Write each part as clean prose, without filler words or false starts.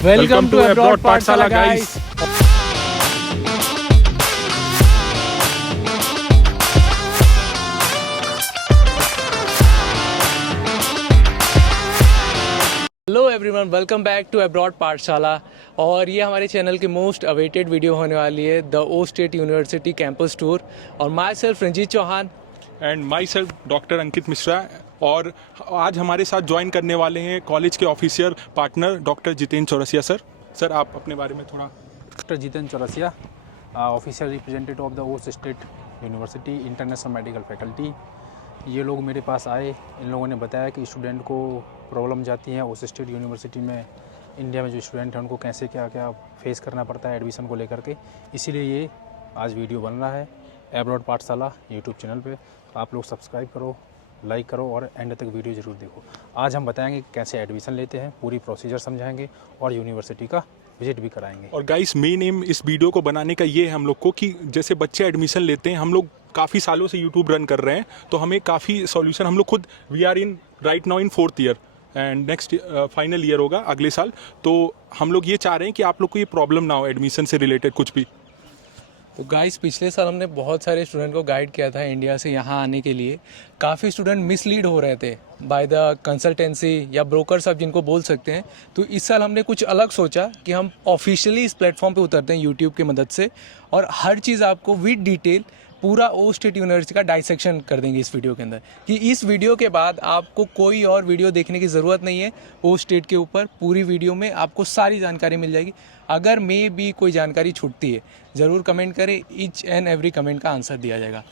Welcome to Abroad Pathshala, guys. Hello everyone, welcome back to Abroad Pathshala. और ये हमारे channel की मोस्ट अवेटेड वीडियो होने वाली है, the Osh State University campus tour. और myself Ranjit Chauhan and myself doctor Ankit Mishra. और आज हमारे साथ ज्वाइन करने वाले हैं कॉलेज के official partner doctor Jitendra Chaurasia sir. Sir आप अपने बारे में थोड़ा। Doctor Jitendra Chaurasia, official representative of the Osh State University international medical faculty. ये लोग मेरे पास आए, इन लोगों ने बताया कि स्टूडेंट को प्रॉब्लम जाती है ओस स्टेट यूनिवर्सिटी में, इंडिया में जो स्टूडेंट हैं उनको कैसे क्या क्या फेस करना पड़ता है एडमिशन को लेकर के। इसीलिए ये आज वीडियो बन रहा है अब्रॉड पाठशाला यूट्यूब चैनल पे। आप लोग सब्सक्राइब करो, लाइक करो और एंड तक वीडियो ज़रूर देखो। आज हम बताएंगे कैसे एडमिशन लेते हैं, पूरी प्रोसीजर समझाएंगे और यूनिवर्सिटी का विजिट भी कराएंगे। और गाइस मेन एम इस वीडियो को बनाने का ये है हम लोग को कि जैसे बच्चे एडमिशन लेते हैं, हम लोग काफ़ी सालों से यूट्यूब रन कर रहे हैं, तो हमें काफ़ी सॉल्यूशन, हम लोग खुद we are in right now in 4th year and next final year होगा अगले साल। तो हम लोग ये चाह रहे हैं कि आप लोग को ये प्रॉब्लम ना हो एडमिशन से रिलेटेड कुछ भी। तो गाइस, पिछले साल हमने बहुत सारे स्टूडेंट को गाइड किया था इंडिया से यहाँ आने के लिए। काफ़ी स्टूडेंट मिसलीड हो रहे थे बाय द कंसल्टेंसी या ब्रोकर्स, आप जिनको बोल सकते हैं। तो इस साल हमने कुछ अलग सोचा कि हम ऑफिशियली इस प्लेटफॉर्म पे उतरते हैं यूट्यूब की मदद से, और हर चीज़ आपको विद डिटेल पूरा ओ स्टेट यूनिवर्सिटी का डाइसेक्शन कर देंगे इस वीडियो के अंदर। कि इस वीडियो के बाद आपको कोई और वीडियो देखने की ज़रूरत नहीं है। ओ स्टेट के ऊपर पूरी वीडियो में आपको सारी जानकारी मिल जाएगी। अगर मे भी कोई जानकारी छूटती है ज़रूर कमेंट करें, ईच एंड एवरी कमेंट का आंसर दिया जाएगा।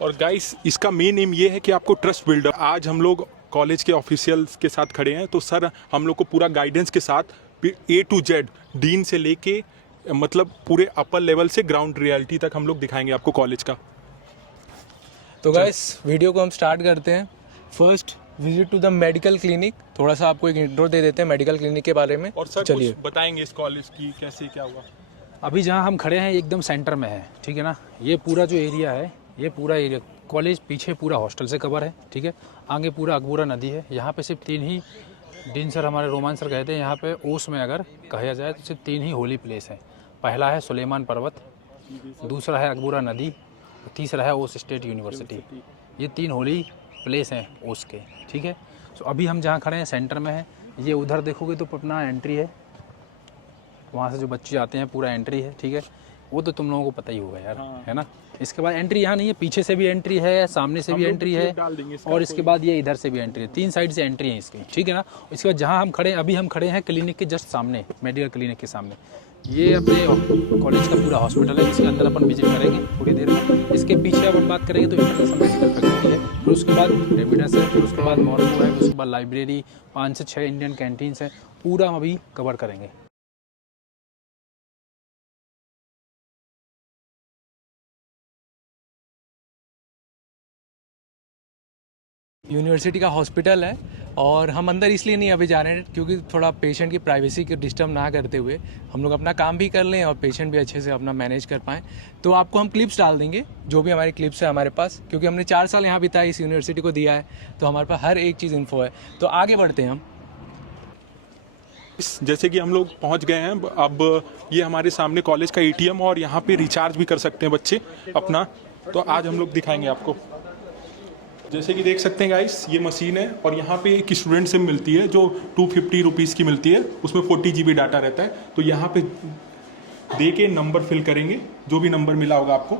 और गाइस इसका मेन एम ये है कि आपको ट्रस्ट बिल्डर। आज हम लोग कॉलेज के ऑफिशियल्स के साथ खड़े हैं, तो सर हम लोग को पूरा गाइडेंस के साथ A to Z डीन से लेके मतलब पूरे अपर लेवल से ग्राउंड रियलिटी तक हम लोग दिखाएंगे आपको कॉलेज का। तो गाइस वीडियो को हम स्टार्ट करते हैं। First visit to the medical clinic. थोड़ा सा आपको एक इंट्रो दे देते हैं मेडिकल क्लिनिक के बारे में। और सर चलिए कुछ बताएंगे इस कॉलेज की कैसे क्या हुआ। अभी जहाँ हम खड़े हैं एकदम सेंटर में है, ठीक है ना। ये पूरा जो एरिया है, ये पूरा एरिया कॉलेज पीछे पूरा हॉस्टल से कवर है, ठीक है। आगे पूरा अकबूरा नदी है। यहाँ पे सिर्फ 3 ही डीन सर, हमारे रोमान सर कहते हैं, यहाँ पे ओस में अगर कहा जाए तो सिर्फ 3 ही होली प्लेस है। पहला है सुलेमान पर्वत, दूसरा है अकबूरा नदी, तीसरा है ओस स्टेट यूनिवर्सिटी। ये 3 होली प्लेस हैं ओस के, ठीक है। तो अभी हम जहाँ खड़े हैं सेंटर में है। ये उधर देखोगे तो अपना एंट्री है, वहाँ से जो बच्चे आते हैं पूरा एंट्री है, ठीक है। वो तो तुम लोगों को पता ही होगा यार, है ना। इसके बाद एंट्री यहाँ नहीं है, पीछे से भी एंट्री है, सामने से भी एंट्री है, और इसके बाद ये इधर से भी एंट्री है। 3 साइड से एंट्री है इसकी, ठीक है ना। इसके बाद जहाँ हम खड़े हैं, अभी हम खड़े हैं क्लिनिक के जस्ट सामने, मेडिकल क्लिनिक के सामने। ये अपने कॉलेज का पूरा हॉस्पिटल है, इसके अंदर अपन विजिट करेंगे थोड़ी देर में। इसके पीछे अपन बात करेंगे तो इंटरनेशनल मेडिकल फैकल्टी है, फिर उसके बाद रेमिडेंस है, फिर उसके बाद मॉर्गो है, उसके बाद लाइब्रेरी, 5 से 6 इंडियन कैंटीन्स हैं। पूरा हम अभी कवर करेंगे। यूनिवर्सिटी का हॉस्पिटल है, और हम अंदर इसलिए नहीं अभी जा रहे हैं क्योंकि थोड़ा पेशेंट की प्राइवेसी को डिस्टर्ब ना करते हुए हम लोग अपना काम भी कर लें और पेशेंट भी अच्छे से अपना मैनेज कर पाएँ। तो आपको हम क्लिप्स डाल देंगे, जो भी हमारी क्लिप्स है हमारे पास, क्योंकि हमने 4 साल यहाँ बिताए, इस यूनिवर्सिटी को दिया है, तो हमारे पास हर एक चीज़ इन्फो है। तो आगे बढ़ते हैं हम। जैसे कि हम लोग पहुंच गए हैं, अब ये हमारे सामने कॉलेज का ATM, और यहाँ पे रिचार्ज भी कर सकते हैं बच्चे अपना। तो आज हम लोग दिखाएंगे आपको। जैसे कि देख सकते हैं गाइस, ये मशीन है, और यहाँ पे एक स्टूडेंट सिम मिलती है जो 250 रुपीज़ की मिलती है। उसमें 40 GB डाटा रहता है। तो यहाँ पे दे के नंबर फिल करेंगे, जो भी नंबर मिला होगा आपको,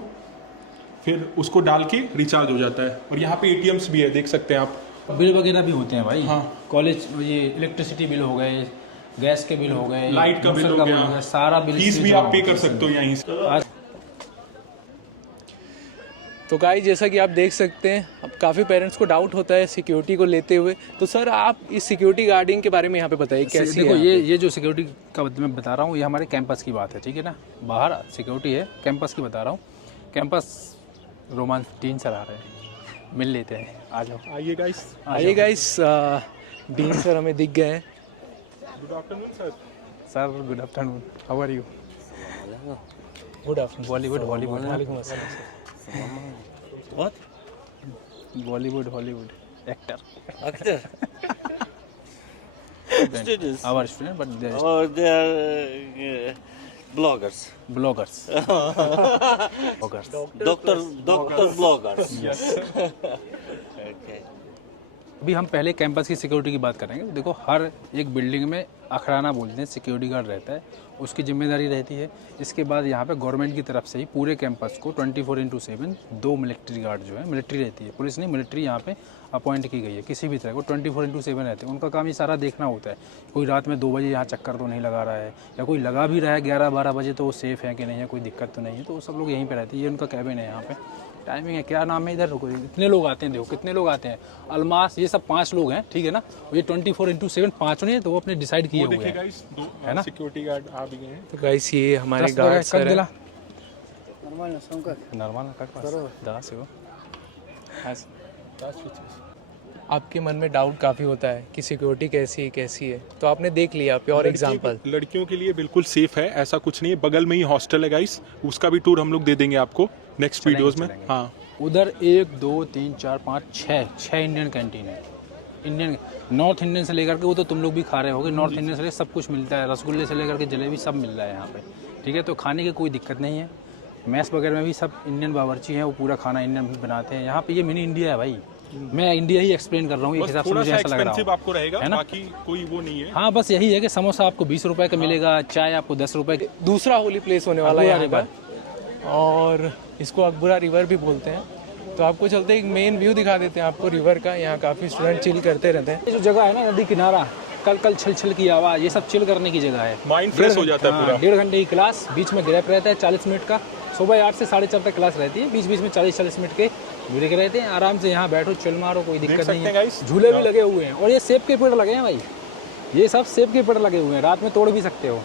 फिर उसको डाल के रिचार्ज हो जाता है। और यहाँ पे ATMs भी है, देख सकते हैं आप। बिल वगैरह भी होते हैं भाई। हाँ, कॉलेज ये इलेक्ट्रिसिटी बिल हो गए, गैस के बिल हो गए, लाइट का बिल हो गया, सारा बिल, फीस भी आप पे कर सकते हो यहीं से। तो गाइस, जैसा कि आप देख सकते हैं, अब काफ़ी पेरेंट्स को डाउट होता है सिक्योरिटी को लेते हुए। तो सर आप इस सिक्योरिटी गार्डिंग के बारे में यहाँ पे बताइए कैसी देखो, है। ये जो सिक्योरिटी का मैं बता रहा हूँ, ये हमारे कैंपस की बात है, ठीक है ना। बाहर सिक्योरिटी है, कैंपस की बता रहा हूँ। कैंपस रोमान डीन सर आ रहे हैं, मिल लेते हैं, आ जाओ। आइए गाइस, आइए गाइस। डीन सर हमें दिख गए हैं। Good afternoon sir. Sir good afternoon, how are you. Good afternoon. Bollywood Hollywood, वालेकुम अस्सलाम। What, Bollywood Hollywood actor. students. our student, but they are Or they are bloggers. bloggers. bloggers. Doctor bloggers. Yes. Okay. अभी हम पहले campus की security की बात करेंगे। देखो, हर एक बिल्डिंग में अखराना बोलते हैं, सिक्योरिटी गार्ड रहता है, उसकी जिम्मेदारी रहती है। इसके बाद यहाँ पे गवर्नमेंट की तरफ से ही पूरे कैंपस को 24/7 2 मिलिट्री गार्ड जो है, मिलिट्री रहती है, पुलिस नहीं, मिलिट्री यहाँ पे अपॉइंट की गई है। किसी भी तरह को 24/7 रहते हैं। उनका काम ये सारा देखना होता है, कोई रात में 2 बजे यहाँ चक्कर तो नहीं लगा रहा है, या कोई लगा भी रहा है 11-12 बजे तो वो सेफ़ है कि नहीं है, कोई दिक्कत तो नहीं है। तो वो सब लोग यहीं पे रहते हैं। ये उनका कैबिन है यहाँ पे। टाइमिंग है, क्या नाम है इधर, रुको, कितने लोग आते हैं, देखो कितने लोग आते हैं। अलमास, ये सब 5 लोग हैं, ठीक है ना। ये 24/7 5 नहीं है, तो वो अपने डिसाइड किए हुए हैं, है ना। सिक्योरिटी गार्ड आ भी गए हैं। तो गाइस ये हमारे गार्ड सर है। आपके मन में डाउट काफ़ी होता है कि सिक्योरिटी कैसी है, तो आपने देख लिया प्योर एग्जांपल। लड़कियों के लिए बिल्कुल सेफ है, ऐसा कुछ नहीं है। बगल में ही हॉस्टल है गाइस, उसका भी टूर हम लोग दे देंगे आपको नेक्स्ट वीडियोस में। हाँ, उधर 1 2 3 4 5 6 इंडियन कैंटीन है। इंडियन, नॉर्थ इंडियन से लेकर के, वो तो तुम लोग भी खा रहे होगे, नॉर्थ इंडियन से लेकर सब कुछ मिलता है, रसगुल्ले से लेकर के जलेबी सब मिल रहा है यहाँ पे, ठीक है। तो खाने की कोई दिक्कत नहीं है। मैस वगैरह में भी सब इंडियन बावर्ची हैं, वो पूरा खाना इंडियन भी बनाते हैं। यहाँ पे ये मिनी इंडिया है भाई, मैं इंडिया ही एक्सप्लेन कर रहा हूँ, एक हिसाब से मुझे ऐसा लग रहा है, आपको रहेगा, है ना। बाकी कोई वो नहीं है। हाँ, बस यही है कि समोसा आपको 20 रुपए का मिलेगा, चाय आपको 10 रुपए की। दूसरा होली प्लेस होने वाला है यहाँ पर, और इसको अकबरा रिवर भी बोलते हैं। तो आपको चलते एक मेन व्यू दिखा देते हैं आपको रिवर का। यहाँ काफ़ी स्टूडेंट चिल करते रहते हैं। ये जो जगह है ना, नदी किनारा, कल छल की आवाज़, ये सब चिल करने की जगह है। माइंड फ्रेश हो जाता है पूरा। 1.5 घंटे की क्लास, बीच में गैप रहता है 40 मिनट का। सुबह 8 से 4:30 तक क्लास रहती है, बीच बीच में 40-40 मिनट के ब्रेक रहते हैं। आराम से यहाँ बैठो, चिल मारो, कोई दिक्कत नहीं है। झूले भी लगे हुए हैं, और ये सेब के पेड़ लगे हैं भाई, ये सब सेब के पेड़ लगे हुए हैं, रात में तोड़ भी सकते हो।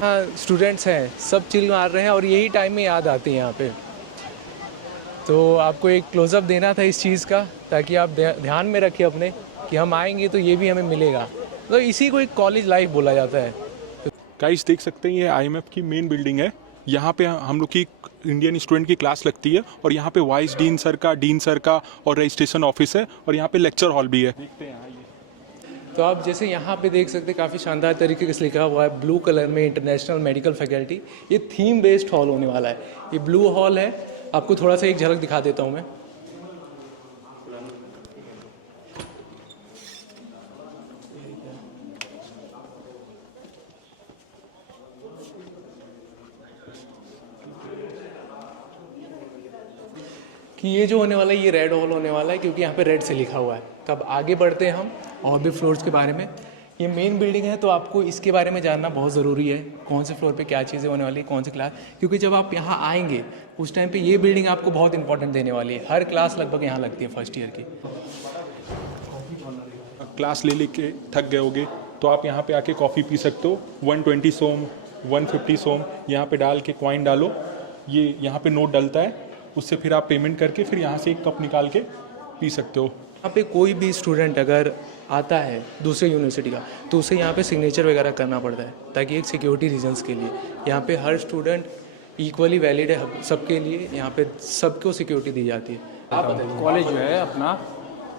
हाँ, स्टूडेंट्स हैं, सब चिल मार रहे हैं, और यही टाइम में याद आती है यहाँ पे। तो आपको एक क्लोजअप देना था इस चीज़ का, ताकि आप ध्यान में रखें अपने कि हम आएंगे तो ये भी हमें मिलेगा। तो इसी को एक कॉलेज लाइफ बोला जाता है। गाइस देख सकते हैं, ये IMF की मेन बिल्डिंग है। यहाँ पे हम लोग की इंडियन स्टूडेंट की क्लास लगती है, और यहाँ पे वाइस डीन सर का और रजिस्ट्रेशन ऑफिस है, और यहाँ पे लेक्चर हॉल भी है। देखते हैं तो आप जैसे यहाँ पे देख सकते हैं, काफ़ी शानदार तरीके से लिखा हुआ है ब्लू कलर में, इंटरनेशनल मेडिकल फैकल्टी। ये थीम बेस्ड हॉल होने वाला है। ये ब्लू हॉल है, आपको थोड़ा सा एक झलक दिखा देता हूँ मैं। कि ये जो होने वाला है, ये रेड हॉल होने वाला है, क्योंकि यहाँ पे रेड से लिखा हुआ है। तो अब आगे बढ़ते हैं हम और भी फ्लोर्स के बारे में। ये मेन बिल्डिंग है, तो आपको इसके बारे में जानना बहुत ज़रूरी है, कौन से फ्लोर पे क्या चीज़ें होने वाली है, कौन सी क्लास। क्योंकि जब आप यहाँ आएंगे उस टाइम पे ये बिल्डिंग आपको बहुत इंपॉर्टेंट देने वाली है। हर क्लास लगभग यहाँ लगती है फर्स्ट ईयर की। क्लास ले लेके थक गए होगे तो आप यहाँ पे आके कॉफ़ी पी सकते हो। 120 सोम, 150 सोम यहाँ पे डाल के कॉइन डालो, ये यहाँ पे नोट डलता है, उससे फिर आप पेमेंट करके फिर यहाँ से एक कप निकाल के पी सकते हो। यहाँ पे कोई भी स्टूडेंट अगर आता है दूसरे यूनिवर्सिटी का, तो उसे यहाँ पे सिग्नेचर वगैरह करना पड़ता है, ताकि एक सिक्योरिटी रीजंस के लिए। यहाँ पे हर स्टूडेंट इक्वली वैलिड है सबके लिए, यहाँ पे सबको सिक्योरिटी दी जाती है। आप बताइए। कॉलेज जो है अपना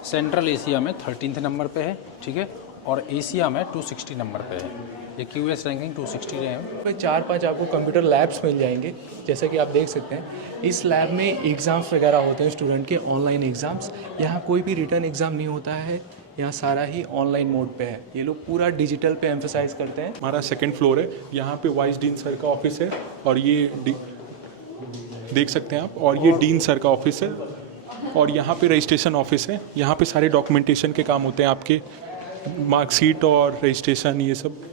सेंट्रल एशिया में 13th नंबर पे है, ठीक है, और एशिया में 260 नंबर पे है। ये QS रैंकिंग 260 रहे हैं। पे 4-5 आपको कंप्यूटर लैब्स मिल जाएंगे, जैसा कि आप देख सकते हैं। इस लैब में एग्ज़ाम्स वगैरह होते हैं स्टूडेंट के, ऑनलाइन एग्ज़ाम्स। यहाँ कोई भी रिटर्न एग्ज़ाम नहीं होता है, यहाँ सारा ही ऑनलाइन मोड पे है। ये लोग पूरा डिजिटल पे एम्फेसाइज करते हैं। हमारा 2nd फ्लोर है, यहाँ पे वाइस डीन सर का ऑफिस है, और ये देख सकते हैं आप, और ये डीन सर का ऑफिस है, और यहाँ पे रजिस्ट्रेशन ऑफिस है। यहाँ पे सारे डॉक्यूमेंटेशन के काम होते हैं, आपके मार्कशीट और रजिस्ट्रेशन, ये सब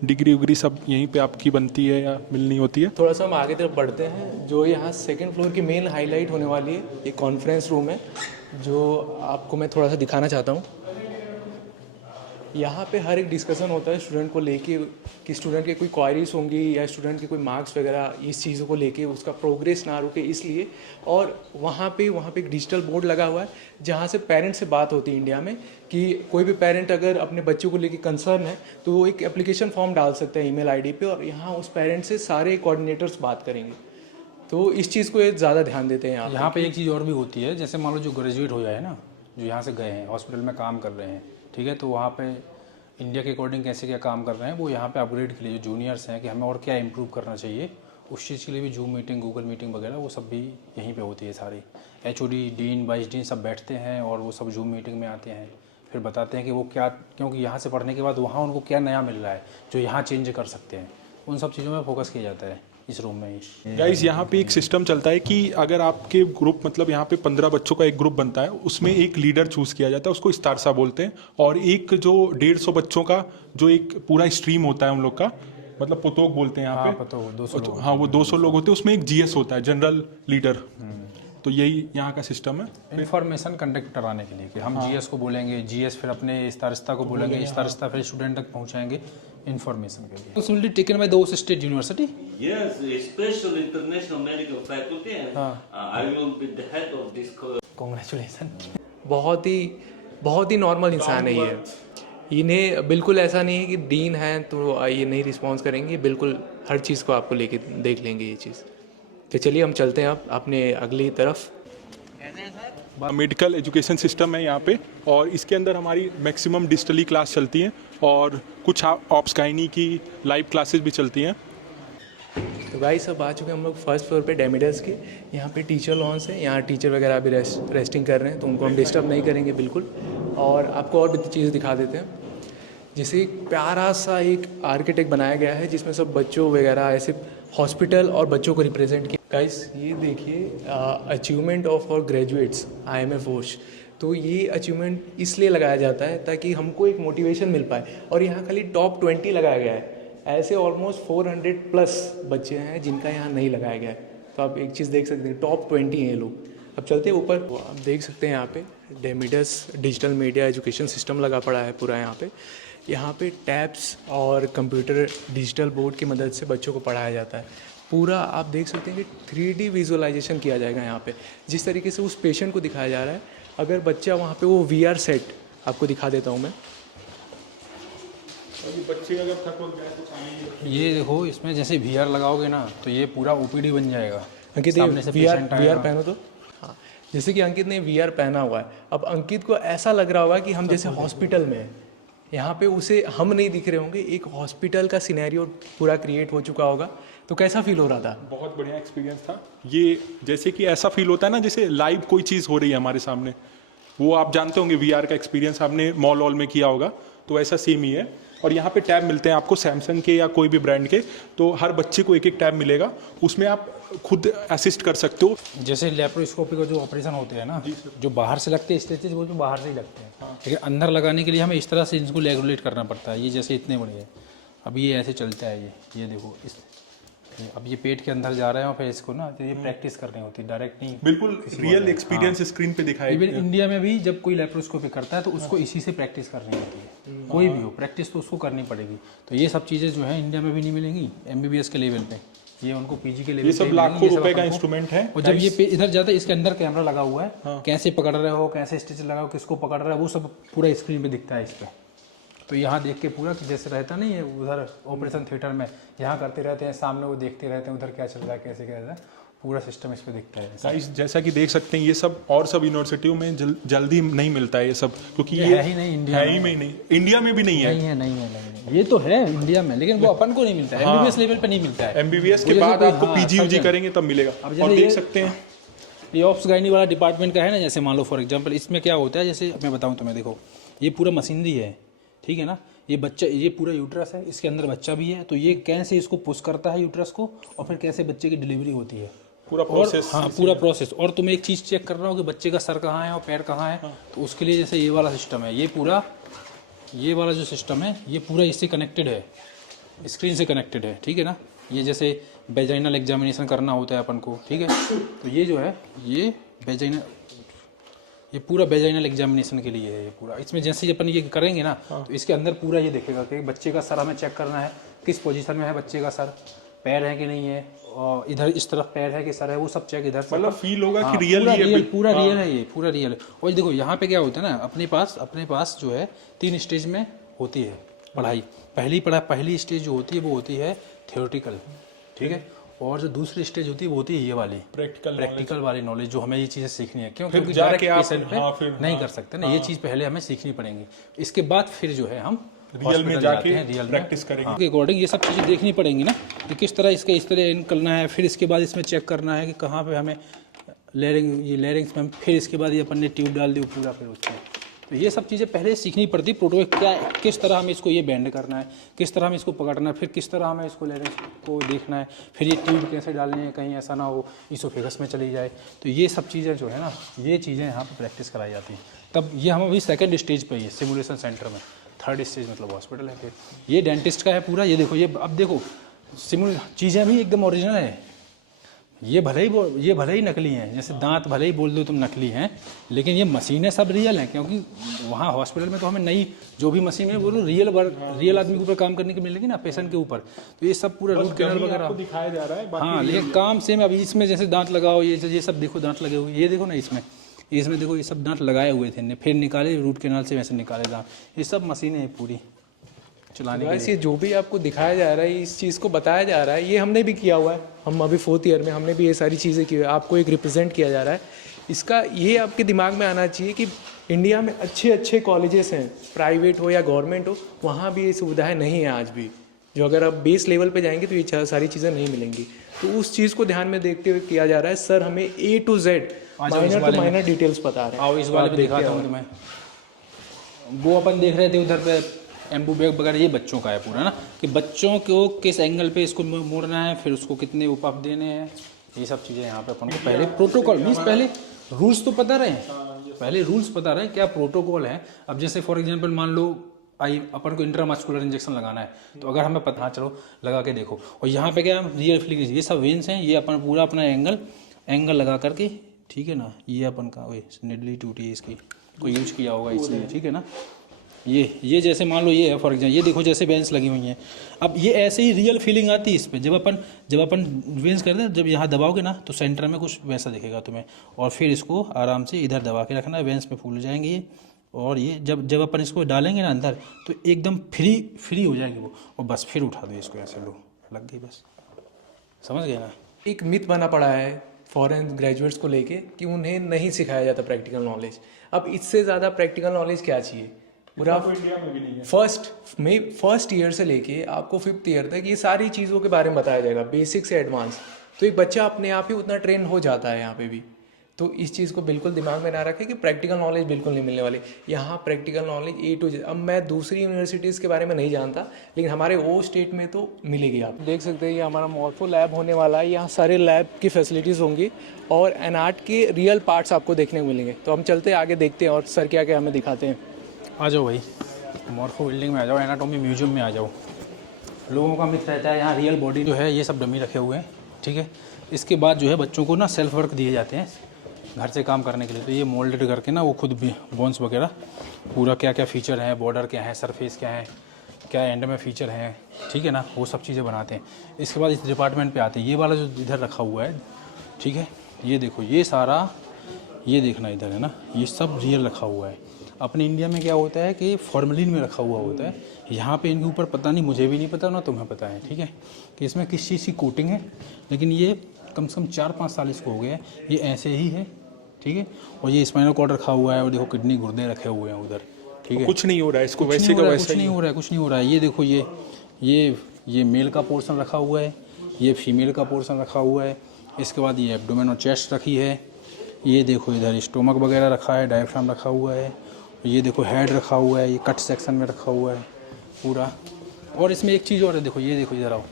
डिग्री उग्री सब यहीं पे आपकी बनती है या मिलनी होती है। थोड़ा सा हम आगे तरफ बढ़ते हैं। जो यहाँ 2nd फ्लोर की मेन हाईलाइट होने वाली है, ये कॉन्फ्रेंस रूम है, जो आपको मैं थोड़ा सा दिखाना चाहता हूँ। यहाँ पे हर एक डिस्कशन होता है स्टूडेंट को लेके, कि स्टूडेंट के कोई क्वायरीज होंगी या स्टूडेंट के कोई मार्क्स वगैरह, इस चीज़ों को लेके उसका प्रोग्रेस ना रुके इसलिए। और वहाँ पे एक डिजिटल बोर्ड लगा हुआ है, जहाँ से पेरेंट्स से बात होती है इंडिया में, कि कोई भी पेरेंट अगर अपने बच्चों को लेके कंसर्न है तो वो एक एप्लीकेशन फॉर्म डाल सकता है ईमेल आईडी पे, और यहाँ उस पेरेंट से सारे कोऑर्डिनेटर्स बात करेंगे। तो इस चीज़ को ज़्यादा ध्यान देते हैं यहाँ पे एक चीज़ और भी होती है, जैसे मान लो जो ग्रेजुएट हो जाए ना, जो यहाँ से गए हैं, हॉस्पिटल में काम कर रहे हैं, ठीक है। तो वहाँ पे इंडिया के अकॉर्डिंग कैसे क्या काम कर रहे हैं वो यहाँ पे अपग्रेड के लिए जो जूनियर्स हैं कि हमें और क्या इम्प्रूव करना चाहिए, उस चीज़ के लिए भी जूम मीटिंग, गूगल मीटिंग वगैरह वो सब भी यहीं पे होती है सारी। HOD, डीन, वाइस डीन सब बैठते हैं और वो सब जूम मीटिंग में आते हैं, फिर बताते हैं कि वो क्या, क्योंकि यहाँ से पढ़ने के बाद वहाँ उनको क्या नया मिल रहा है जो यहाँ चेंज कर सकते हैं, उन सब चीज़ों में फोकस किया जाता है इस रूम में ही। गाइस यहाँ पे एक सिस्टम चलता है कि अगर आपके ग्रुप मतलब यहाँ पे 15 बच्चों का एक ग्रुप बनता है, उसमें एक लीडर चूज किया जाता है, उसको इस्तारसा बोलते हैं, और एक जो 150 बच्चों का जो एक पूरा स्ट्रीम होता है उन लोग का, मतलब पोतोक बोलते हैं यहाँ पे। पता हो 200 लोग। हाँ, वो 200 लोग होते हैं, उसमें एक GS होता है, जनरल लीडर। तो यही यहाँ का सिस्टम है इन्फॉर्मेशन कंडक्ट कराने के लिए कि हम GS को बोलेंगे, GS फिर अपने इस्तारिस्ता को बोलेंगे, इस्तारिस्ता फिर स्टूडेंट तक पहुँचाएंगे इन्फॉर्मेशन के लिए। This will be taken by those state university? Yes, a special international medical faculty, and I will be the head of this course. Congratulations. बहुत ही नॉर्मल इंसान है ये। इन्हें बिल्कुल ऐसा नहीं है कि डीन हैं तो ये नहीं रिस्पॉन्स करेंगे, बिल्कुल हर चीज़ को आपको लेके देख लेंगे ये चीज़। तो चलिए हम चलते हैं अब अपने अगली तरफ। मेडिकल एजुकेशन सिस्टम है यहाँ पे, और इसके अंदर हमारी मैक्सिमम डिजिटली क्लास चलती हैं और कुछ ऑप्सकाइनी की लाइव क्लासेस भी चलती हैं। तो गाइस अब आ चुके हैं हम लोग फर्स्ट फ्लोर पे डेमिडस के। यहाँ पे टीचर लॉन्स है, यहाँ टीचर वगैरह अभी रेस्टिंग कर रहे हैं, तो उनको हम डिस्टर्ब नहीं करेंगे बिल्कुल। और आपको और भी चीज़ दिखा देते हैं, जैसे एक प्यारा सा एक आर्किटेक्ट बनाया गया है जिसमें सब बच्चों वगैरह ऐसे हॉस्पिटल और बच्चों को रिप्रेजेंट किया। गाइस ये देखिए अचीवमेंट ऑफ और ग्रेजुएट्स IMF होश। तो ये अचीवमेंट इसलिए लगाया जाता है ताकि हमको एक मोटिवेशन मिल पाए, और यहाँ खाली टॉप 20 लगाया गया है। ऐसे ऑलमोस्ट 400+ बच्चे हैं जिनका यहाँ नहीं लगाया गया है। तो आप एक चीज़ देख सकते हैं, टॉप 20 हैं ये लोग। अब चलते हैं ऊपर, आप देख सकते हैं यहाँ पे डेमिडस डिजिटल मीडिया एजुकेशन सिस्टम लगा पड़ा है पूरा यहाँ पे। यहाँ पे टैब्स और कंप्यूटर डिजिटल बोर्ड की मदद से बच्चों को पढ़ाया जाता है। पूरा आप देख सकते हैं कि 3D विजुअलाइजेशन किया जाएगा यहाँ पे, जिस तरीके से उस पेशेंट को दिखाया जा रहा है। अगर बच्चा वहाँ पे वो VR सेट आपको दिखा देता हूँ मैं। बच्चे अगर थक गए तो ये देखो, इसमें जैसे VR लगाओगे ना तो ये पूरा OPD बन जाएगा। अंकित सामने से VR patient आएगा। पहनो तो। हाँ, जैसे कि अंकित ने VR पहना हुआ है, अब अंकित को ऐसा लग रहा होगा कि हम जैसे हॉस्पिटल में हैं। यहाँ पे उसे हम नहीं दिख रहे होंगे, एक हॉस्पिटल का सिनेरियो पूरा क्रिएट हो चुका होगा। तो कैसा फील हो रहा था? बहुत बढ़िया एक्सपीरियंस था ये। जैसे कि ऐसा फील होता है ना जैसे लाइव कोई चीज़ हो रही है हमारे सामने। वो आप जानते होंगे VR का एक्सपीरियंस आपने मॉल में किया होगा, तो ऐसा सेम ही है। और यहाँ पे टैब मिलते हैं आपको सैमसंग के या कोई भी ब्रांड के, तो हर बच्चे को एक एक टैब मिलेगा, उसमें आप खुद असिस्ट कर सकते हो। जैसे लेप्रोस्कोपी का जो ऑपरेशन होते हैं ना, जो बाहर से लगते हैं स्टेचेज, वो जो बाहर से ही लगते हैं, ठीक है। अंदर लगाने के लिए हमें इस तरह से इनको रेगुलेट करना पड़ता है। ये जैसे इतने बड़े हैं, अब ये ऐसे चलता है, ये देखो अब ये पेट के अंदर जा रहे हैं और फिर इसको ना तो ये प्रैक्टिस करनी होती है, डायरेक्ट नहीं। बिल्कुल रियल एक्सपीरियंस स्क्रीन पे दिखाया। इवन इंडिया में भी जब कोई लेप्रोस्कोपी करता है तो उसको इसी से प्रैक्टिस करनी होती है। कोई भी हो, प्रैक्टिस तो उसको करनी पड़ेगी। तो ये सब चीज़ें जो है इंडिया में भी नहीं मिलेंगी MBBS के लेवल पे, ये उनको PG के लेवल ये सब लाखों रुपए का इंस्ट्रूमेंट है। और जब ये इधर जाता है, इसके अंदर कैमरा लगा हुआ है, कैसे पकड़ रहे हो, कैसे स्टिच लगाओ, किसको पकड़ रहा है, वो सब पूरा स्क्रीन पे दिखता है इस पर। तो यहाँ देख के पूरा जैसे रहता नहीं है उधर ऑपरेशन थिएटर में, यहाँ करते रहते हैं, सामने वो देखते रहते हैं उधर क्या चल रहा है, कैसे क्या है, पूरा सिस्टम इस पे दिखता है। गाइस जैसा कि देख सकते हैं ये सब और सब यूनिवर्सिटियों में जल्दी नहीं मिलता है ये सब, क्योंकि ये है ही नहीं इंडिया है ही नहीं, इंडिया में भी नहीं है। नहीं, ये तो है इंडिया में, लेकिन वो अपन को नहीं मिलता है। MBBS लेवल पे नहीं मिलता है। MBBS के बाद आपको PG UG करेंगे तब मिलेगा। और देख सकते हैं ये ऑप्स गाइनी वाला डिपार्टमेंट का है ना, जैसे मान लो फॉर एग्जांपल इसमें क्या होता है, जैसे मैं बताऊं तुम्हें, देखो ये पूरा मशीनरी है, ठीक है ना। ये बच्चा, ये पूरा यूट्रस है, इसके अंदर बच्चा भी है, तो ये कैसे इसको पुश करता है यूट्रस को, और फिर कैसे बच्चे की डिलीवरी होती है, पूरा प्रोसेस। हाँ, पूरा प्रोसेस। और तुम एक चीज़ चेक कर रहा हो कि बच्चे का सर कहाँ है और पैर कहाँ है, तो उसके लिए जैसे ये वाला सिस्टम है, ये पूरा ये वाला जो सिस्टम है ये पूरा इससे कनेक्टेड है, स्क्रीन से कनेक्टेड है, ठीक है ना। ये जैसे वेजाइनल एग्जामिनेशन करना होता है अपन को, ठीक है, तो ये जो है ये वेजाइनल, ये पूरा वेजाइनल एग्जामिनेशन के लिए है ये पूरा। इसमें जैसे ही अपन ये करेंगे ना तो इसके अंदर पूरा ये देखेगा कि बच्चे का सर हमें चेक करना है, किस पोजीशन में है बच्चे का सर, पैर है कि नहीं है, और इधर इस तरफ पैर है कि सर है, वो सब चेक इधर से मतलब फील होगा कि रियल रियल ही है, पूरा रियल है, ये पूरा रियल है। और देखो यहाँ पे क्या होता है ना, अपने पास जो है 3 स्टेज में होती है पढ़ाई। पहली स्टेज जो होती है वो होती है थियोरेटिकल, ठीक है, और जो दूसरी स्टेज होती है वो होती है ये वाली प्रैक्टिकल वाली नॉलेज, जो हमें ये चीज़ें सीखनी है। क्यों? क्योंकि जाके डायरेक्ट आप पेशेंट पे नहीं कर सकते ना, ये चीज़ पहले हमें सीखनी पड़ेंगी, इसके बाद फिर जो है हम रियल में जाके रियल प्रैक्टिस करेंगे। के अकॉर्डिंग ये सब चीज़ें देखनी पड़ेंगी ना कि किस तरह इसका इस तरह निकलना है, फिर इसके बाद इसमें चेक करना है कि कहाँ पे हमें लेयरिंग्स में, फिर इसके बाद ये अपन ने ट्यूब डाल दी पूरा, फिर उसमें तो ये सब चीज़ें पहले सीखनी पड़ती। प्रोटोकॉल क्या, किस तरह हमें इसको ये बैंड करना है, किस तरह हमें इसको पकड़ना है, फिर किस तरह हमें इसको लेयरिंग्स को देखना है, फिर ये ट्यूब कैसे डालनी है, कहीं ऐसा ना हो इसोफेगस में चली जाए। तो ये सब चीज़ें जो है ना, ये चीज़ें यहाँ पर प्रैक्टिस कराई जाती हैं। तब ये हम अभी सेकेंड स्टेज पर ही है सिमुलेशन सेंटर में, थर्ड स्टेज मतलब हॉस्पिटल है। फिर ये डेंटिस्ट का है पूरा, ये देखो, ये अब देखो चीज़ें भी एकदम ओरिजिनल है। ये भले ही नकली हैं, जैसे दांत भले ही बोल दो तुम नकली हैं, लेकिन ये मशीनें सब रियल हैं, क्योंकि वहाँ हॉस्पिटल में तो हमें नई जो भी मशीन है वो रियल आदमी के ऊपर काम करने की मिलेगी ना, पेशेंट के ऊपर। तो ये सब पूरा रूट कैनाल वगैरह दिखाया जा रहा है। हाँ, लेकिन काम सेम। अभी इसमें जैसे दांत लगाओ, ये सब देखो दांत लगे हुए, ये देखो ना इसमें देखो, ये सब दांत लगाए हुए थे, फिर निकाले रूट कैनाल से, वैसे निकाले दांत। ये सब मशीनें हैं पूरी चलाने के लिए। ये जो भी आपको दिखाया जा रहा है, इस चीज़ को बताया जा रहा है, ये हमने भी किया हुआ है। हम अभी 4th ईयर में हमने भी ये सारी चीज़ें की हुई है। आपको एक रिप्रेजेंट किया जा रहा है। इसका ये आपके दिमाग में आना चाहिए कि इंडिया में अच्छे कॉलेजेस हैं, प्राइवेट हो या गवर्नमेंट हो, वहाँ भी ये सुविधाएं नहीं है आज भी। जो अगर आप बेस लेवल पे जाएंगे तो ये सारी चीज़ें नहीं मिलेंगी। तो उस चीज़ को ध्यान में देखते हुए किया जा रहा है। सर हमें A to Z minor to minor details बता रहे हैं। आओ इस वाले पे दिखाता हूँ तुम्हें। वो अपन देख रहे थे उधर पे एम्बू बैग वगैरह, ये बच्चों का है पूरा ना, कि बच्चों को किस एंगल पे इसको मोड़ना है, फिर उसको कितने उपअप देने हैं, ये सब चीज़ें यहाँ पे अपन को पहले प्रोटोकॉल मीन्स पहले रूल्स तो पता रहे, पहले रूल्स पता रहे क्या प्रोटोकॉल है। अब जैसे फॉर एग्जांपल मान लो अपन को इंट्रामस्कुलर इंजेक्शन लगाना है, तो अगर हमें पता, हाँ चलो लगा के देखो। और यहाँ पे क्या रियल फिलिंग, ये सब वेन्स हैं, ये अपन पूरा अपना एंगल लगा करके, ठीक है ना। ये अपन का निडली टूटी है, इसकी कोई यूज किया होगा इसलिए, ठीक है ना। ये जैसे मान लो ये है फॉर एग्जाम्पल, ये देखो जैसे वेंस लगी हुई हैं। अब ये ऐसे ही रियल फीलिंग आती है इस पर, जब अपन वेंस करते हैं, जब यहाँ दबाओगे ना तो सेंटर में कुछ वैसा दिखेगा तुम्हें, और फिर इसको आराम से इधर दबा के रखना है, वेंस में फूल जाएंगे ये। और ये जब अपन इसको डालेंगे ना अंदर, तो एकदम फ्री हो जाएगी वो, और बस फिर उठा दो इसको, ऐसे लो लग गई, बस समझ गए ना। एक मिथ बना पड़ा है फॉरेन ग्रेजुएट्स को लेके कि उन्हें नहीं सिखाया जाता प्रैक्टिकल नॉलेज। अब इससे ज़्यादा प्रैक्टिकल नॉलेज क्या चाहिए? पूरा इंडिया में भी नहीं है। फर्स्ट ईयर से लेके आपको 5th ईयर तक ये सारी चीज़ों के बारे में बताया जाएगा, बेसिक से एडवांस। तो एक बच्चा अपने आप ही उतना ट्रेन हो जाता है यहाँ पे भी। तो इस चीज़ को बिल्कुल दिमाग में ना रखें कि प्रैक्टिकल नॉलेज बिल्कुल नहीं मिलने वाली। यहाँ practical knowledge A to Z। अब मैं दूसरी यूनिवर्सिटीज़ के बारे में नहीं जानता, लेकिन हमारे वो स्टेट में तो मिलेगी। आप देख सकते हैं ये हमारा मॉर्फो लैब होने वाला है। यहाँ सारे लैब की फैसिलिटीज़ होंगी और एनआर्ट के रियल पार्ट्स आपको देखने को मिलेंगे। तो हम चलते हैं आगे, देखते हैं और सर क्या क्या हमें दिखाते हैं। आ जाओ भाई, मॉर्फो बिल्डिंग में आ जाओ, एनाटॉमी म्यूजियम में आ जाओ। लोगों का मिथ रहता है यहाँ रियल बॉडी जो है, ये सब डमी रखे हुए हैं, ठीक है। इसके बाद जो है बच्चों को ना सेल्फ वर्क दिए जाते हैं घर से काम करने के लिए। तो ये मोल्डेड करके ना वो खुद भी बोन्स वगैरह पूरा क्या क्या फ़ीचर हैं, बॉर्डर क्या है, सरफेस क्या है, क्या एंड में फ़ीचर हैं, ठीक है ना, वो सब चीज़ें बनाते हैं। इसके बाद इस डिपार्टमेंट पे आते हैं। ये वाला जो इधर रखा हुआ है, ठीक है, ये देखो, ये सारा, ये देखना इधर है ना, ये सब रियल रखा हुआ है। अपने इंडिया में क्या होता है कि फॉर्मेलिन में रखा हुआ होता है, यहाँ पे इनके ऊपर पता नहीं, मुझे भी नहीं पता ना तुम्हें पता है, ठीक है, कि इसमें किस चीज़ की कोटिंग है। लेकिन ये कम से कम 4-5 साल इसको हो गया है, ये ऐसे ही है, ठीक है। और ये स्पाइनल कॉर्ड रखा हुआ है, और देखो किडनी गुर्दे रखे हुए हैं उधर, ठीक है। कुछ नहीं हो रहा है इसको, वैसे का वैसे कुछ नहीं हो रहा है। ये देखो, ये मेल का पोर्शन रखा हुआ है, ये फीमेल का पोर्शन रखा हुआ है। इसके बाद ये एब्डोमेन और चेस्ट रखी है। ये देखो इधर स्टोमक वगैरह रखा है, डायफ्राम रखा हुआ है। ये देखो हेड रखा हुआ है, ये कट सेक्शन में रखा हुआ है पूरा। और इसमें एक चीज़ और है, देखो, ये देखो इधर आओ,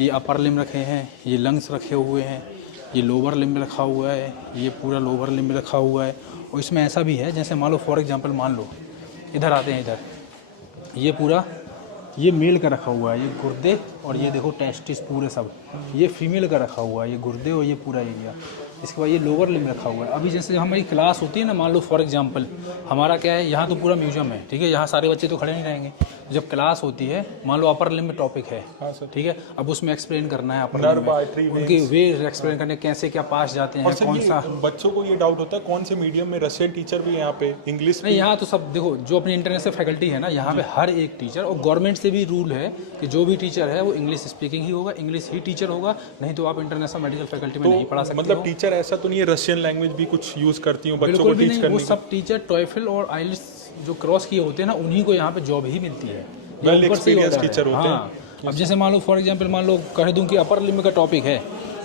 ये अपर लिम्ब रखे हैं, ये लंग्स रखे हुए हैं, ये लोअर लिम्ब रखा हुआ है, ये पूरा लोअर लिम्ब रखा हुआ है। और इसमें ऐसा भी है, जैसे मान लो फॉर एग्जांपल, मान लो इधर आते हैं, इधर ये पूरा ये मेल का रखा हुआ है, ये गुर्दे, और ये देखो टेस्टिस पूरे सब, ये फीमेल का रखा हुआ है, ये गुर्दे और ये पूरा एरिया। इसके बाद ये लोअर लिम्ब रखा हुआ है। अभी जैसे हमारी क्लास होती है ना, मान लो फॉर एग्जांपल हमारा क्या है, यहाँ तो पूरा म्यूजियम है, ठीक है, यहाँ सारे बच्चे तो खड़े नहीं रहेंगे, जब क्लास होती है, मान लो अपर लिम्ब में टॉपिक है, हाँ सर। ठीक है, अब उसमें एक्सप्लेन करना है अपर Nerve, लिम्ब में, artery, उनके वे एक्सप्लेन करने कैसे क्या पास जाते हैं, और सर कौन ये सा। बच्चों को ये डाउट होता है कौन से मीडियम में, रशियन टीचर भी यहाँ पे, इंग्लिश नहीं, यहाँ तो सब देखो, जो अपनी इंटरनेशनल फैकल्टी है ना, यहाँ पे हर एक टीचर, और गवर्नमेंट से भी रूल है कि जो भी टीचर है वो इंग्लिश स्पीकिंग ही होगा, इंग्लिश ही टीचर होगा, नहीं तो आप इंटरनेशनल मेडिकल फैकल्टी में नहीं पढ़ा सकते मतलब हो। टीचर ऐसा तो नहीं है रशियन लैंग्वेज भी कुछ यूज करती हूँ बच्चों को बिल्कुल भी टीच नहीं, करने वो की? सब टीचर टॉयफल और आइल्स जो क्रॉस किए होते हैं ना, उन्हीं को यहाँ पे जॉब ही मिलती है। ये Well ऊपर से ही experienced order है। teacher होते हैं। हाँ, अब जैसे मान लो फॉर एग्जांपल मान लो कह दूं कि अपर लिम्ब का टॉपिक है,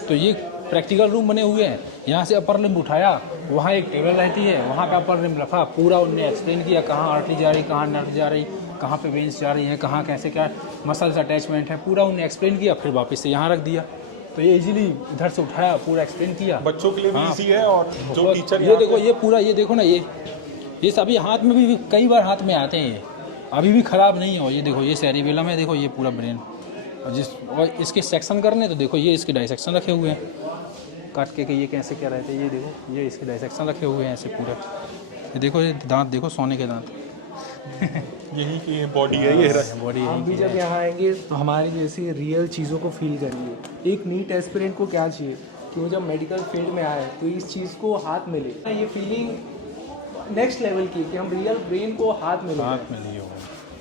तो ये प्रैक्टिकल रूम बने हुए हैं, यहाँ से अपर लिम्ब उठाया, वहाँ एक टेबल रहती है, वहाँ पे अपर लिम्ब रखा, पूरा उनने एक्सप्लेन किया कहाँ आर्टरी जा रही, कहाँ नर्व जा रही, कहाँ पे वेंस जा रही है, कहाँ कैसे क्या मसल्स अटैचमेंट है, पूरा उनने एक्सप्लेन किया, फिर वापस से यहाँ रख दिया। तो ये इजीली इधर से उठाया, पूरा एक्सप्लेन किया। बच्चों के लिए भी इजी है, और जो टीचर ये देखो, ये पूरा ये देखो ना, ये सभी हाथ में भी कई बार हाथ में आते हैं, ये अभी भी ख़राब नहीं हो। ये देखो, ये सेरिबेलम है, देखो ये पूरा ब्रेन, और इसके सेक्शन करने तो देखो ये इसके डाइसेक्शन रखे हुए हैं, काट के ये कैसे क्या रहते हैं, ये देखो ये इसके डाइसेक्शन रखे हुए हैं ऐसे पूरे। ये देखो, ये दांत देखो, सोने के दांत। यही की बॉडी है ये। बॉडी हम भी जब यहाँ आएंगे तो हमारी जैसी रियल चीज़ों को फील करेंगे। एक नीट एस्पिरेंट को क्या चाहिए कि वो जब मेडिकल फील्ड में आए तो इस चीज़ को हाथ मिले, ये फीलिंग नेक्स्ट लेवल की कि हम रियल ब्रेन को हाथ में लिए।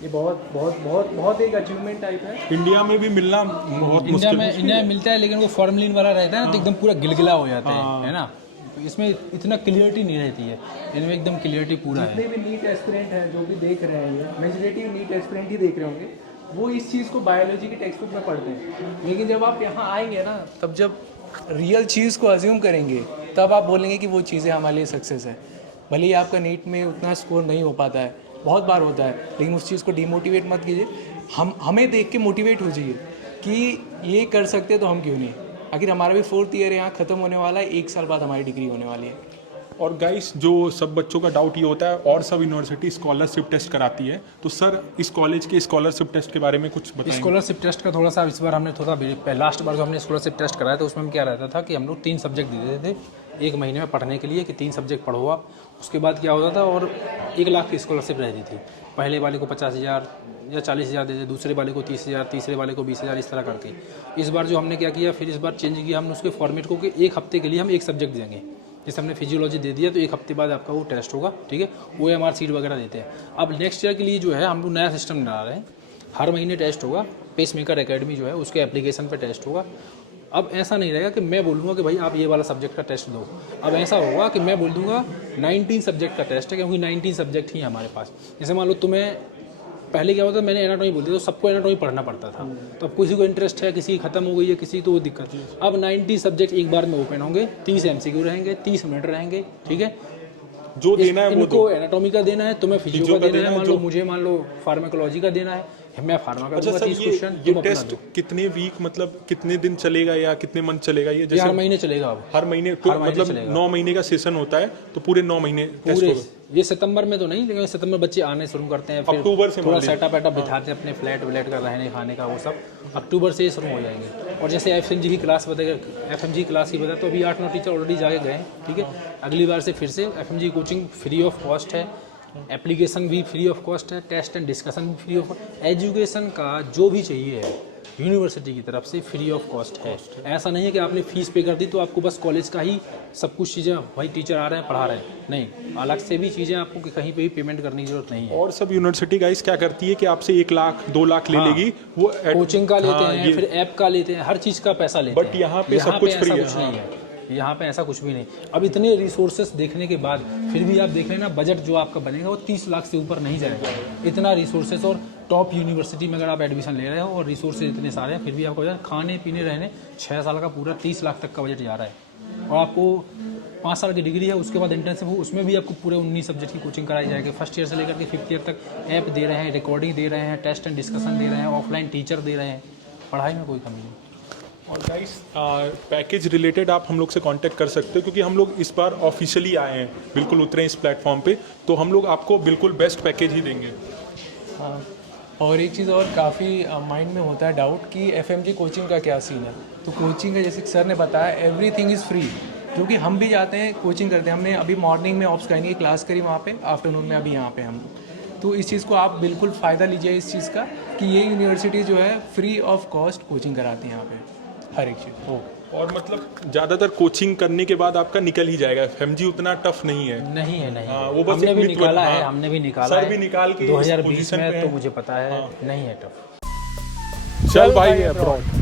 ये बहुत बहुत बहुत बहुत एक अचीवमेंट टाइप है। इंडिया में भी मिलना बहुत इंडिया मुश्किल में मिलता है, लेकिन वो फॉर्मलिन वाला रहता है ना, तो एकदम पूरा गिलगिला हो जाता है ना, तो इसमें इतना क्लियरिटी नहीं रहती है, इनमें एकदम क्लियरिटी पूरा है। जितने भी नीट एस्पिरेंट हैं जो भी देख रहे हैं, ये मेजॉरिटी नीट एस्पिरेंट ही देख रहे होंगे, वो इस चीज़ को बायोलॉजी की टेक्स्ट बुक में पढ़ते हैं, लेकिन जब आप यहाँ आएंगे ना, तब जब रियल चीज़ को अज्यूम करेंगे तब आप बोलेंगे कि वो चीज़ें हमारे लिए सक्सेस है। भले ही आपका नीट में उतना स्कोर नहीं हो पाता है, बहुत बार होता है, लेकिन उस चीज़ को डिमोटिवेट मत कीजिए। हमें देख के मोटिवेट हो जाइए कि ये कर सकते हैं तो हम क्यों नहीं। आखिर हमारा भी 4th ईयर यहाँ ख़त्म होने वाला है, 1 साल बाद हमारी डिग्री होने वाली है। और गाइस, जो सब बच्चों का डाउट ये होता है, और सब यूनिवर्सिटी स्कॉलरशिप टेस्ट कराती है, तो सर इस कॉलेज के स्कॉलरशिप टेस्ट के बारे में कुछ बताएंगे? स्कॉलरशिप टेस्ट का थोड़ा सा इस बार हमने थोड़ा लास्ट बार जो हमने स्कॉलरशिप टेस्ट कराया था उसमें क्या रहता था कि हम लोग 3 सब्जेक्ट दे देते थे 1 महीने में पढ़ने के लिए, कि 3 सब्जेक्ट पढ़ो आप। उसके बाद क्या होता था, और 1 लाख की स्कॉलरशिप रहती थी। पहले वाले को 50,000 या 40,000 दे दे, दूसरे वाले को 30,000, तीसरे वाले को 20,000, इस तरह करके। इस बार जो हमने क्या किया, फिर इस बार चेंज किया हमने उसके फॉर्मेट को कि 1 हफ्ते के लिए हम 1 सब्जेक्ट देंगे। जैसे हमने फिजियोलॉजी दे दिया तो 1 हफ्ते बाद आपका वो टेस्ट होगा, ठीक है, OMR सीट वगैरह देते हैं। अब नेक्स्ट ईयर के लिए जो है हम लोग नया सिस्टम बना रहे हैं, हर महीने टेस्ट होगा, पेसमेकर एकेडमी जो है उसके एप्लीकेशन पे टेस्ट होगा। अब ऐसा नहीं रहेगा कि मैं बोलूँगा कि भाई आप ये वाला सब्जेक्ट का टेस्ट दो, अब ऐसा होगा कि मैं बोल दूँगा 19 सब्जेक्ट का टेस्ट है, क्योंकि 19 सब्जेक्ट ही हमारे पास। जैसे मान लो तुम्हें पहले क्या होता, मैंने एनाटॉमी बोल दिया तो सबको एनाटॉमी पढ़ना पड़ता था, तो अब किसी को इंटरेस्ट है, किसी की खत्म हो गई है, किसी तो वो दिक्कत। अब 90 सब्जेक्ट एक बार में ओपन होंगे, 30 MCQ रहेंगे, 30 मिनट रहेंगे, ठीक है। जो देना है वो इनको एनाटॉमी का देना है, तुम्हें फिजियो का देना है, मान लो मुझे मान लो फार्माकोलॉजी का देना है, मैं फार्मा का दूंगा 30 क्वेश्चन। ये टेस्ट कितने वीक, मतलब कितने दिन चलेगा या कितने मंथ चलेगा ये? जैसे हर महीने चलेगा। अब हर महीने तो मतलब 9 महीने का सेशन होता है, तो पूरे 9 महीने टेस्ट पूरे होगा। ये सितंबर में तो नहीं, लेकिन सितंबर बच्चे आने शुरू करते हैं, फिर अक्टूबर से थोड़ा सेटअप वेटअप बिठाते हैं अपने फ्लैट व्लैट का, रहने खाने का, वो सब अक्टूबर से ही शुरू हो जाएंगे। और जैसे FMG की क्लास बताएगा, FMG क्लास की बता, तो अभी 8-9 टीचर ऑलरेडी जाके गए हैं, ठीक है। अगली बार से फिर से FMG coaching free of cost है, एप्लीकेशन भी फ्री ऑफ कॉस्ट है, टेस्ट एंड डिस्कशन भी फ्री ऑफ, एजुकेशन का जो भी चाहिए है यूनिवर्सिटी की तरफ से फ्री ऑफ कॉस्ट है। ऐसा नहीं है कि आपने फीस पे कर दी तो आपको बस कॉलेज का ही सब कुछ चीज़ें, भाई टीचर आ रहे हैं पढ़ा रहे हैं, नहीं, अलग से भी चीज़ें आपको कि कहीं पे भी पेमेंट करने की जरूरत नहीं है। और सब यूनिवर्सिटी गाइस क्या करती है कि आपसे 1 लाख 2 लाख ले लेगी, वो कोचिंग का लेते हैं, फिर ऐप का लेते हैं, हर चीज़ का पैसा लेते हैं। बट यहाँ पे सब कुछ फ्री कुछ नहीं है, यहाँ पे ऐसा कुछ भी नहीं। अब इतने रिसोर्सेस देखने के बाद फिर भी आप देख लेना, बजट जो आपका बनेगा वो 30 लाख से ऊपर नहीं जाएगा। इतना रिसोर्सेस, और टॉप यूनिवर्सिटी में अगर आप एडमिशन ले रहे हो और रिसोर्सेज इतने सारे हैं, फिर भी आपको खाने पीने रहने 6 साल का पूरा 30 लाख तक का बजट जा रहा है। और आपको 5 साल की डिग्री है, उसके बाद इंटर्नशिप हो, उसमें भी आपको पूरे 19 सब्जेक्ट की कोचिंग कराई जाएगी। फर्स्ट ईयर से लेकर के 5th ईयर तक ऐप दे रहे हैं, रिकॉर्डिंग दे रहे हैं, टेस्ट एंड डिस्कशन दे रहे हैं, ऑफलाइन टीचर दे रहे हैं, पढ़ाई में कोई कमी नहीं। और गाइस, पैकेज रिलेटेड आप हम लोग से कांटेक्ट कर सकते हो, क्योंकि हम लोग इस बार ऑफिशियली आए हैं, बिल्कुल उतरे इस प्लेटफॉर्म पे, तो हम लोग आपको बिल्कुल बेस्ट पैकेज ही देंगे। हाँ, और एक चीज़ और काफ़ी माइंड में होता है डाउट कि FMG कोचिंग का क्या सीन है। तो कोचिंग का जैसे सर ने बताया, एवरीथिंग इज़ फ्री, क्योंकि हम भी जाते हैं कोचिंग करते हैं। हमने अभी मॉर्निंग में ऑप्स गाइनी की क्लास करी वहाँ पे, आफ्टरनून में अभी यहाँ पे हम। तो इस चीज़ को आप बिल्कुल फ़ायदा लीजिए इस चीज़ का कि ये यूनिवर्सिटी जो है फ्री ऑफ कॉस्ट कोचिंग कराती है यहाँ पे हर एक चीज़। और मतलब ज़्यादातर कोचिंग करने के बाद आपका निकल ही जाएगा। एफएमजी उतना टफ नहीं है। नहीं है, नहीं हाँ, है। वो बस हमने एक भी मित निकाला बन- है, हाँ। हमने भी निकाला सर है भी निकाल के इस 2020 पोजीशन पे में, तो हैं। मुझे पता है नहीं है टफ। चल भाई अब्रॉड।